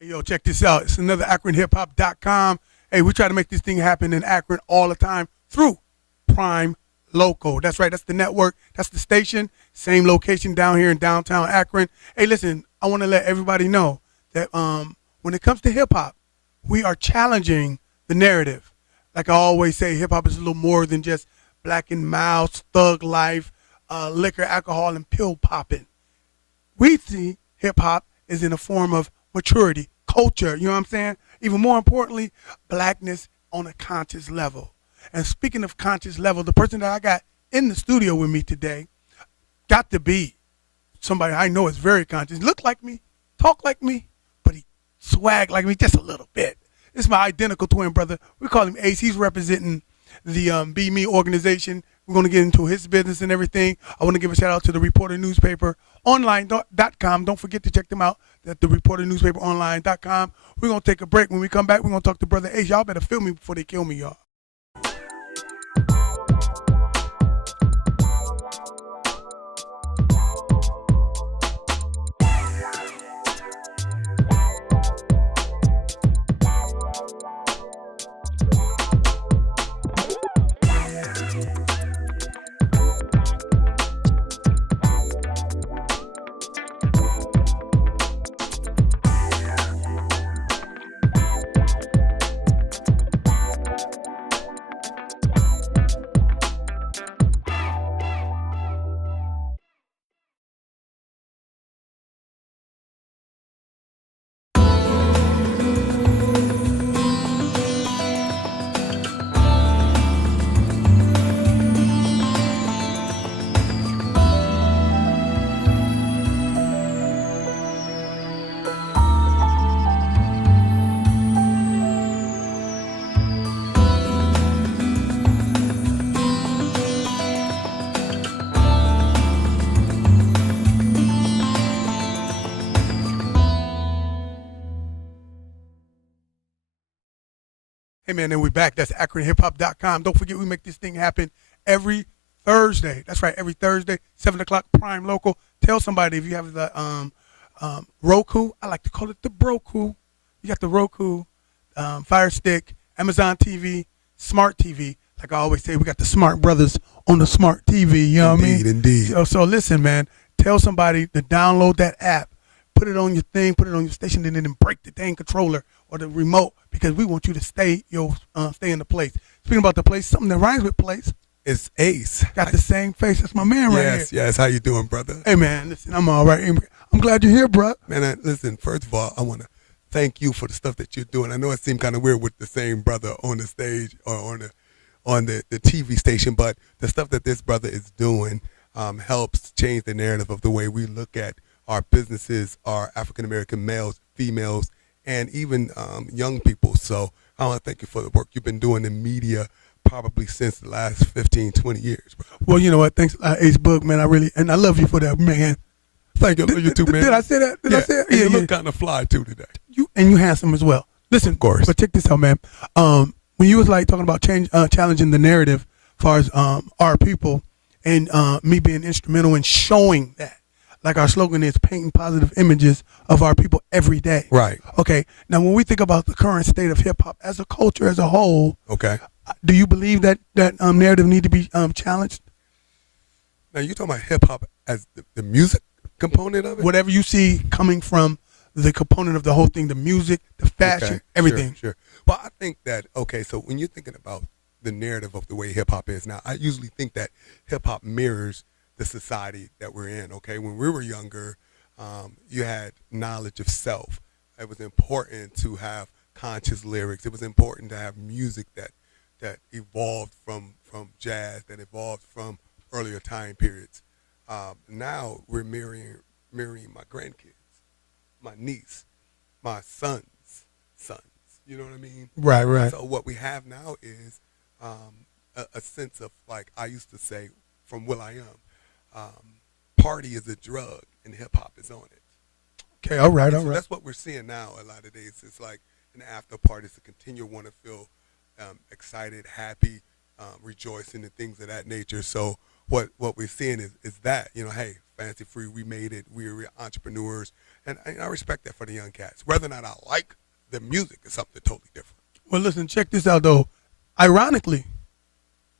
Hey, yo, check this out. It's another AkronHipHop.com. Hey, we try to make this thing happen in Akron all the time through Prime Local. That's right. That's the network. That's the station. Same location down here in downtown Akron. Hey, listen, I want to let everybody know that when it comes to hip hop, we are challenging the narrative. Like I always say, hip hop is a little more than just black and mild, thug life, liquor, alcohol, and pill popping. We see hip hop is in a form of maturity, culture, you know what I'm saying? Even more importantly, blackness on a conscious level. And speaking of conscious level, the person that I got in the studio with me today got to be somebody I know is very conscious. Look like me, talk like me, but he swag like me just a little bit. This is my identical twin brother. We call him Ace. He's representing the Be Me organization. We're going to get into his business and everything. I want to give a shout out to the Reporter Newspaper Online.com. Don't forget to check them out at the Reporter Newspaper Online.com. We're going to take a break. When we come back, we're going to talk to Brother Ace. Y'all better feel me before they kill me, y'all. Hey, man, and we're back. That's AkronHipHop.com. Don't forget, we make this thing happen every Thursday. That's right, every Thursday, 7 o'clock, Prime Local. Tell somebody if you have the Roku. I like to call it the Broku. You got the Roku, Fire Stick, Amazon TV, Smart TV. Like I always say, we got the smart brothers on the smart TV. You know what I mean? Indeed. So listen, man, tell somebody to download that app. Put it on your thing, put it on your station, and then break the dang controller or the remote because we want you to stay in the place. Speaking about the place, something that rhymes with place. It's Ace. Got the same face. That's my man right here. Yes. How you doing, brother? Hey, man, listen, I'm all right. I'm glad you're here, bro. Man, listen, first of all, I want to thank you for the stuff that you're doing. I know it seemed kind of weird with the same brother on the stage or on the TV station, but the stuff that this brother is doing helps change the narrative of the way we look at our businesses, our African-American males, females, and even young people. So I want to thank you for the work you've been doing in media probably since the last 15, 20 years. Bro. Well, you know what? Thanks, Ace Book, man. I love you for that, man. Thank you. I love you too, man. Did I say that? Did I say that? Yeah, you look kind of fly, too, today. You handsome as well. Listen, of course. But check this out, man. When you was like talking about challenging the narrative as far as our people and me being instrumental in showing that, like our slogan is painting positive images of our people every day. Right. Okay. Now, when we think about the current state of hip hop as a culture as a whole, okay, do you believe that narrative need to be challenged? Now, you're talking about hip hop as the music component of it? Whatever you see coming from the component of the whole thing, the music, the fashion, everything. Sure. Well, I think that, okay, so when you're thinking about the narrative of the way hip hop is now, I usually think that hip hop mirrors the society that we're in, okay? When we were younger, you had knowledge of self. It was important to have conscious lyrics. It was important to have music that evolved from jazz, that evolved from earlier time periods. Now we're mirroring my grandkids, my niece, my son's sons. You know what I mean? Right. So what we have now is a sense of, like I used to say from Will I Am, party is a drug and hip hop is on it. Okay, all right. That's what we're seeing now a lot of days. It's like an after party. It's a continual want to feel excited, happy, rejoicing, and things of that nature. So what we're seeing is that, hey, fancy free, we made it. We're entrepreneurs, And I respect that for the young cats. Whether or not I like the music is something totally different. Well, listen, check this out though. Ironically,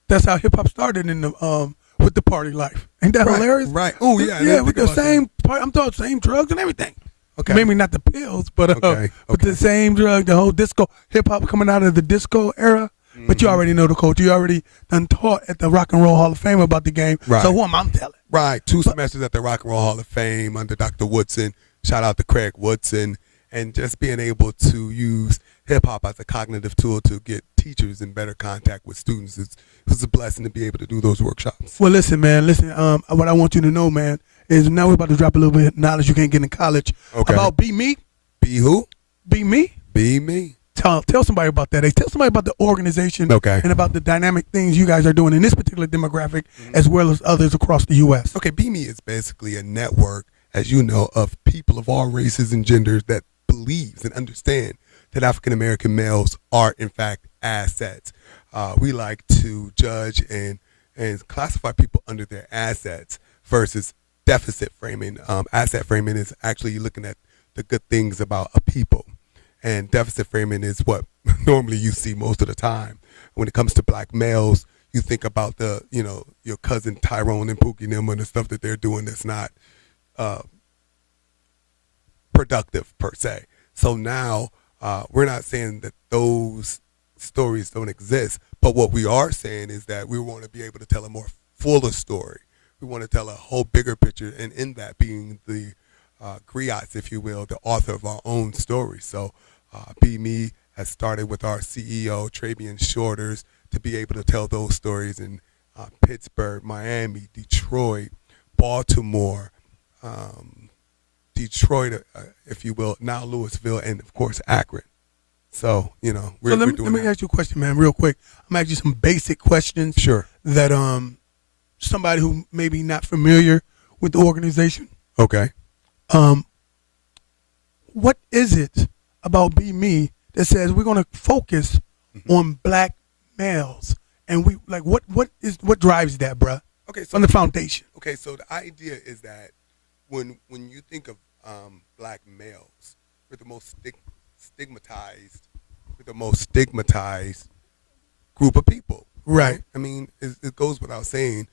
that's how hip hop started in the with the party life. Ain't that hilarious? Right. Oh yeah. Yeah, with the same. I'm talking same drugs and everything. Okay. Maybe not the pills, but Okay. with the same drug, the whole disco hip hop coming out of the disco era. But you already know the culture. You already done taught at the Rock and Roll Hall of Fame about the game. Right. So who am I telling? Right. 2 semesters at the Rock and Roll Hall of Fame under Dr. Woodson. Shout out to Craig Woodson. And just being able to use hip hop as a cognitive tool to get teachers in better contact with students it's a blessing to be able to do those workshops. Well, listen, man. Listen, what I want you to know, man, is now we're about to drop a little bit of knowledge you can't get in college about Be Me. Be who? Be Me. Be me. Tell somebody about that. Hey, tell somebody about the organization and about the dynamic things you guys are doing in this particular demographic as well as others across the U.S. Okay, Be Me is basically a network, as you know, of people of all races and genders that believes and understand that African American males are in fact assets. We like to judge and classify people under their assets versus deficit framing. Asset framing is actually looking at the good things about a people. And deficit framing is what normally you see most of the time. When it comes to black males, you think about your cousin Tyrone and Pookie and them and the stuff that they're doing that's not productive per se. So now we're not saying that those stories don't exist, but what we are saying is that we want to be able to tell a more fuller story. We want to tell a whole bigger picture, and in that being the griots, if you will, the author of our own story. So Be Me has started with our CEO, Travian Shorters, to be able to tell those stories in Pittsburgh, Miami, Detroit, Baltimore, Detroit, if you will, now Louisville, and of course Akron. So, we're doing let me ask you a question, man, real quick. I'm going to ask you some basic questions. Sure. That somebody who may be not familiar with the organization. Okay. What is it about Be Me that says we're going to focus on black males? And we like what drives that, bruh? Okay, so on the foundation. Okay, so the idea is that when you think of black males, we're the most stigmatized group of people. Right. I mean, it goes without saying.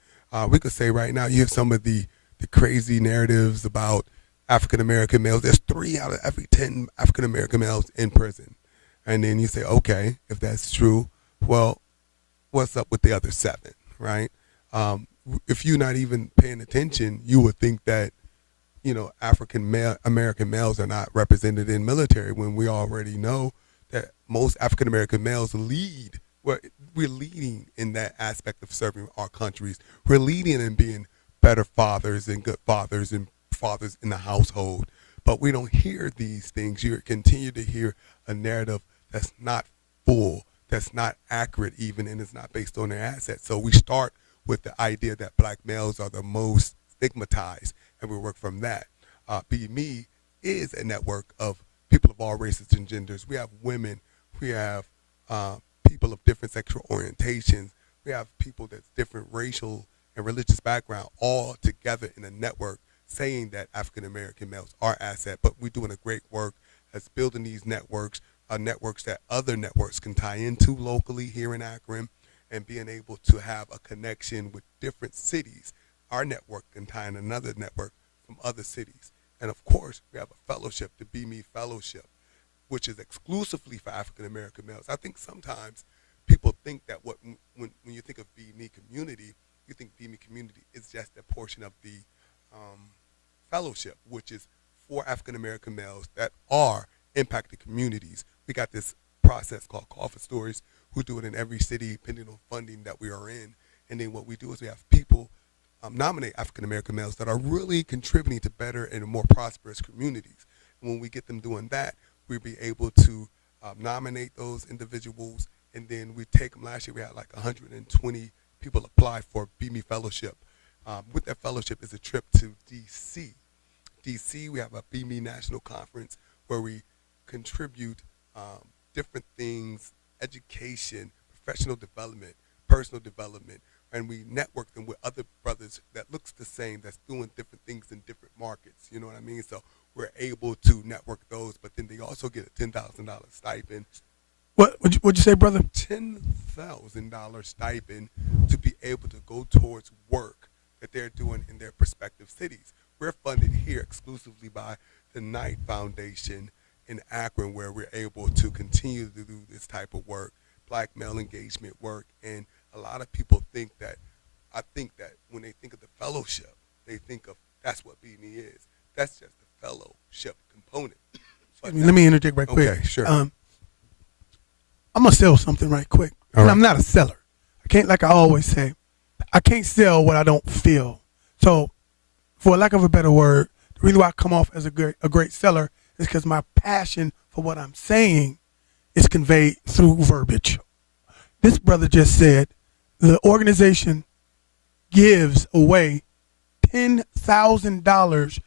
We could say right now you have some of the crazy narratives about African American males. There's 3 out of every 10 African American males in prison. And then you say, okay, if that's true, well, what's up with the other 7, right? If you're not even paying attention, you would think that, African American males are not represented in military when we already know that most African American males lead. We're leading in that aspect of serving our countries. We're leading in being better fathers and good fathers and fathers in the household. But we don't hear these things. You continue to hear a narrative that's not full, that's not accurate even, and it's not based on their assets. So we start with the idea that black males are the most stigmatized, and we work from that. Be Me is a network of people of all races and genders. We have women. We have people of different sexual orientations. We have people that's different racial and religious background all together in a network saying that African American males are asset, but we're doing a great work as building these networks, networks that other networks can tie into locally here in Akron, and being able to have a connection with different cities. Our network can tie in another network from other cities. And of course, we have a fellowship, the Be Me Fellowship, which is exclusively for African American males. I think sometimes people think that when you think of Be Me Community, you think Be Me Community is just a portion of the fellowship, which is for African American males that are impacted communities. We got this process called Call for Stories. We do it in every city, depending on funding that we are in. And then what we do is we have people nominate African American males that are really contributing to better and more prosperous communities. And when we get them doing that, we'll be able to nominate those individuals, and then we take them. Last year we had like 120 people apply for Be Me Fellowship. With that fellowship is a trip to D.C. D.C. we have a Be Me National Conference where we contribute different things, education, professional development, personal development, and we network them with other brothers that looks the same, that's doing different things in different markets. You know what I mean? So we're able to network those, but then they also get a $10,000 stipend. What'd you say, brother? $10,000 stipend to be able to go towards work that they're doing in their respective cities. We're funded here exclusively by the Knight Foundation in Akron, where we're able to continue to do this type of work, black male engagement work. And a lot of people think that, I think that when they think of the fellowship, they think of that's what BME is. That's just the fellowship component. Let me interject right quick. Okay, sure. I'm going to sell something right quick. All And right. I'm not a seller. I can't, like I always say, I can't sell what I don't feel. So, for lack of a better word, the reason why I come off as a great seller is because my passion for what I'm saying is conveyed through verbiage. This brother just said the organization gives away $10,000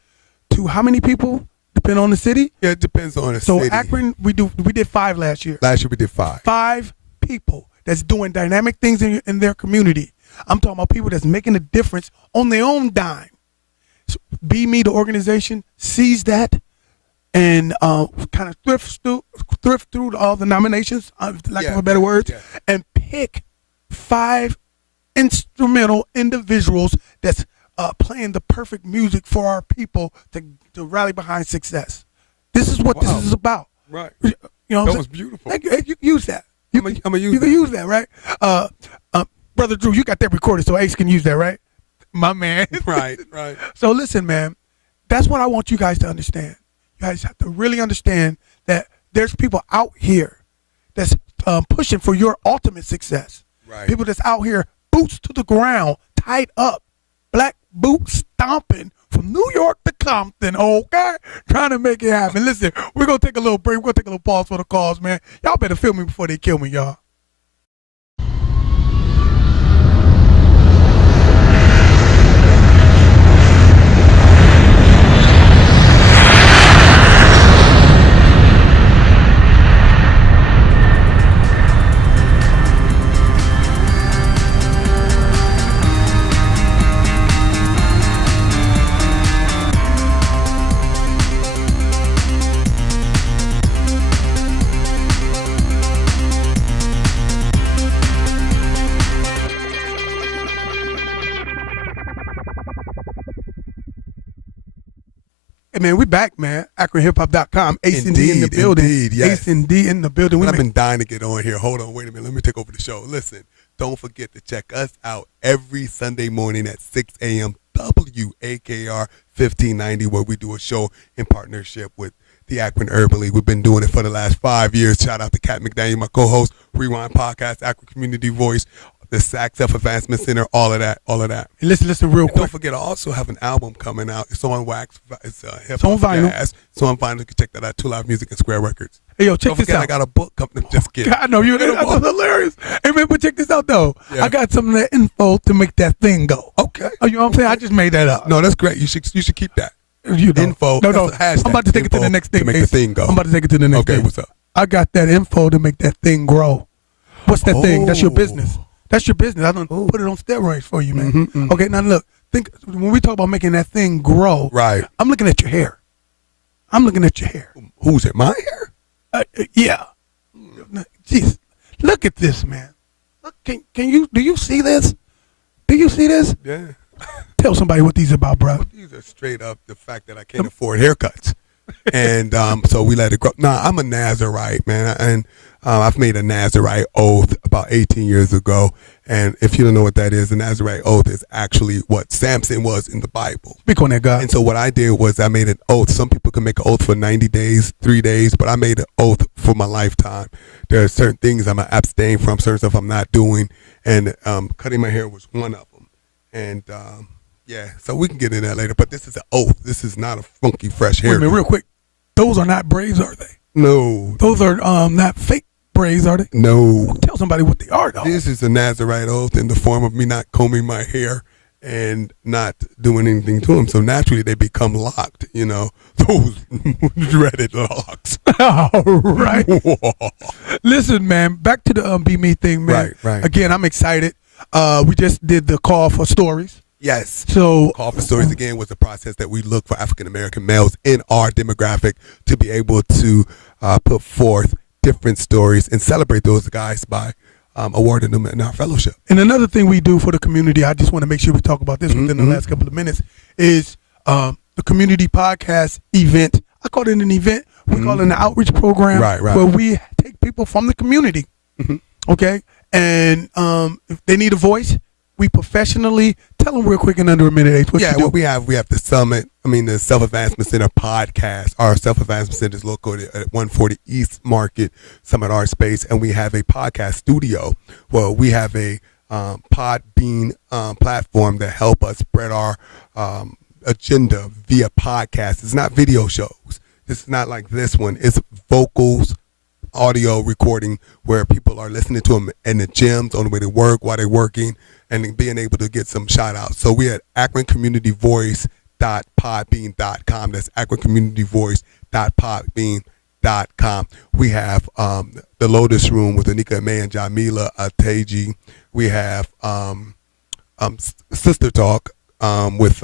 to how many people? Depending on the city. Yeah, it depends on the So city. Akron, we did 5 last year. Last year we did 5. 5 people that's doing dynamic things in their community. I'm talking about people that's making a difference on their own dime. So Be Me, the organization, sees that and kind of thrift through all the nominations, lack of a better word, and pick 5 instrumental individuals that's playing the perfect music for our people to rally behind success. This is what this is about. Right. You know what That I'm was saying? beautiful. Hey, you can use that. I'm gonna use You that. can use that, right? Brother Drew, you got that recorded, so Ace can use that, right? My man. Right. So listen, man, that's what I want you guys to understand. You guys have to really understand that there's people out here that's pushing for your ultimate success. Right. People that's out here, boots to the ground, tied up, black boots stomping from New York to Compton, okay? Trying to make it happen. Listen, we're going to take a little break. We're going to take a little pause for the calls, man. Y'all better feel me before they kill me, y'all. Hey, man, we back, man. AkronHipHop.com. Ace and D in the building. Indeed, yes. Ace and D in the building. I've been dying to get on here. Hold on, wait a minute. Let me take over the show. Listen, don't forget to check us out every Sunday morning at 6 a.m. WAKR 1590, where we do a show in partnership with the Akron Urban League. We've been doing it for the last 5 years. Shout out to Kat McDaniel, my co-host, Rewind Podcast, Akron Community Voice, the SAC Self-Advancement Center, all of that. Hey, listen real And quick. don't forget, I also have an album coming out. It's on wax. It's hip It's on hop vinyl. jazz. It's on vinyl. You can check that out. 2 Live Music and Square Records. Hey, yo, check Don't this forget, out. I got a book coming. Just kidding. God, I know you. That's hilarious. Hey, man, but check this out, though. Yeah. I got some of that info to make that thing go. Okay. Oh, you know what I'm saying? I just made that up. No, that's great. You should keep that. You know. Info. No, That's a hashtag. I'm about to take it to the Info next thing. to make Ace. the thing go. I'm about to take it to the next Okay, thing. what's up? I got that info to make that thing grow. What's that thing? That's your Oh. business. That's your business. I don't put it on steroids for you, man. Okay, now look. Think when we talk about making that thing grow. Right. I'm looking at your hair. Who's it? My hair? Yeah. Jeez, look at this, man. Look, can you? Do you see this? Do you see this? Yeah. Tell somebody what these about, bro. Well, these are straight up the fact that I can't afford haircuts. And so we let it grow. Nah, I'm a Nazarite, man. And I've made a Nazarite oath about 18 years ago. And if you don't know what that is, the Nazarite oath is actually what Samson was in the Bible. Speak on that, God. And so what I did was I made an oath. Some people can make an oath for 90 days, 3 days, but I made an oath for my lifetime. There are certain things I'm going to abstain from, certain stuff I'm not doing. And cutting my hair was one of them. And yeah, so we can get into that later. But this is an oath. This is not a funky, fresh hair. Wait a minute, real quick. Those are not braids, are they? No. Those are not fake braids, are they? No. Tell somebody what they are, though. This is a Nazarite oath in the form of me not combing my hair and not doing anything to them. So naturally they become locked, you know, those dreaded locks. All right. Listen, man, back to the Be Me thing, man. Right. Again, I'm excited. We just did the call for stories. Yes. So Call for Stories again was a process that we look for African American males in our demographic to be able to put forth different stories and celebrate those guys by awarding them in our fellowship. And another thing we do for the community, I just want to make sure we talk about this within the last couple of minutes, is the community podcast event. I call it an event. We call it an outreach program where we take people from the community, okay? And if they need a voice, we professionally tell them real quick in under a minute. What we have the summit. The Self Advancement Center podcast. Our Self Advancement Center is located at 140 East Market, Summit Art Space, and we have a podcast studio. Well, we have a Podbean platform that help us spread our agenda via podcast. It's not video shows. It's not like this one. It's vocals, audio recording where people are listening to them in the gyms, on the way to work, while they're working, and being able to get some shout outs. So we're at akroncommunityvoice.podbean.com. That's akroncommunityvoice.podbean.com. We have the Lotus Room with Anika May and Jamila Ateji. We have Sister Talk with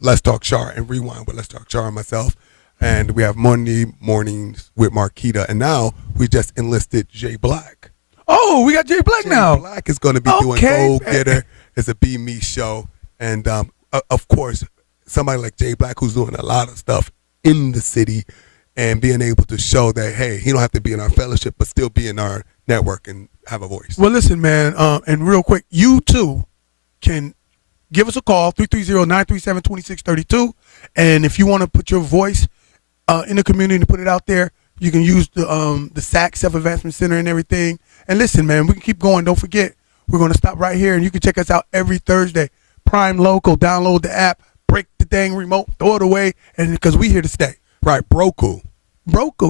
Let's Talk Shar and Rewind with Let's Talk Shar and myself. And we have Monday mornings with Marquita. And now we just enlisted Jay Black. Oh, we got Jay Black now. Jay Black is going to be doing Go Getter. It's a Be Me show. And, of course, somebody like Jay Black who's doing a lot of stuff in the city and being able to show that, hey, he don't have to be in our fellowship but still be in our network and have a voice. Well, listen, man, and real quick, you too can give us a call, 330-937-2632. And if you want to put your voice in the community and put it out there, you can use the SAC, Self-Advancement Center, and everything. And listen, man, we can keep going. Don't forget, we're going to stop right here, and you can check us out every Thursday. Prime Local, download the app, break the dang remote, throw it away, and because we here to stay. Right, Broku.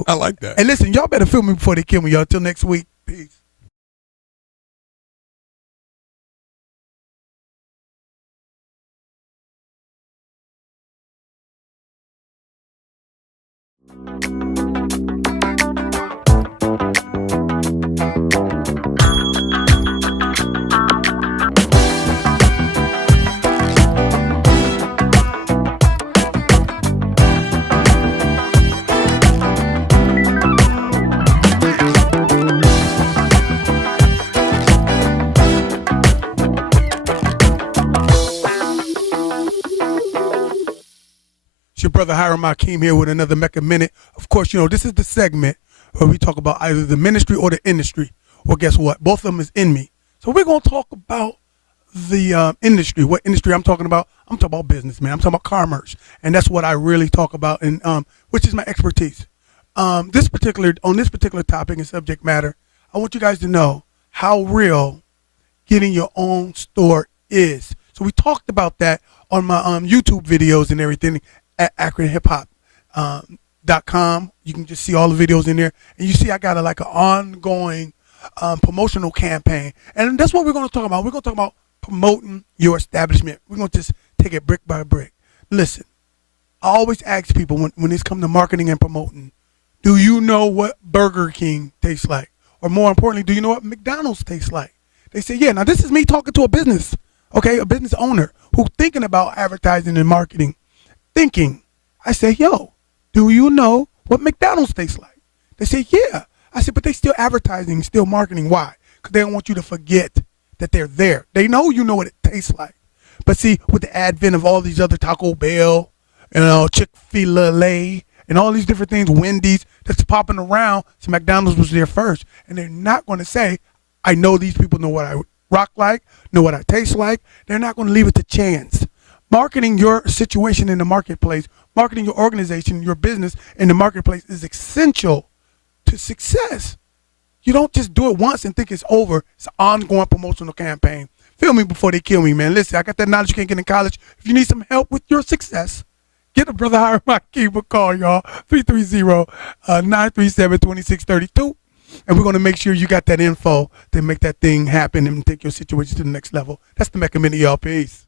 I like that. And listen, y'all better film me before they kill me, y'all. Until next week, peace. Your brother Hiram Akeem here with another Mecca Minute. Of course, this is the segment where we talk about either the ministry or the industry. Well, guess what? Both of them is in me. So we're going to talk about the industry. What industry I'm talking about? I'm talking about business, man. I'm talking about commerce. And that's what I really talk about, and which is my expertise. On this particular topic and subject matter, I want you guys to know how real getting your own store is. So we talked about that on my YouTube videos and everything at akronhiphop.com. You can just see all the videos in there, and you see I got an ongoing promotional campaign, and that's what we're going to talk about. We're going to talk about promoting your establishment. We're going to just take it brick by brick. Listen, I always ask people when it's come to marketing and promoting, do you know what Burger King tastes like? Or more importantly, do you know what McDonald's tastes like? They say, yeah. Now this is me talking to a business, okay, a business owner who's thinking about advertising and marketing. I say, yo, do you know what McDonald's tastes like? They say, yeah. I said, but they still advertising, still marketing. Why? Because they don't want you to forget that they're there. They know you know what it tastes like. But see, with the advent of all these other Taco Bell, Chick-fil-A, and all these different things, Wendy's, that's popping around, so McDonald's was there first. And they're not going to say, I know these people know what I rock like, know what I taste like. They're not going to leave it to chance. Marketing your situation in the marketplace, marketing your organization, your business in the marketplace is essential to success. You don't just do it once and think it's over. It's an ongoing promotional campaign. Feel me before they kill me, man. Listen, I got that knowledge you can't get in college. If you need some help with your success, get a brother Hiram Akeem a call, y'all. 330-937-2632. And we're going to make sure you got that info to make that thing happen and take your situation to the next level. That's the Mecca Minute, y'all. Peace.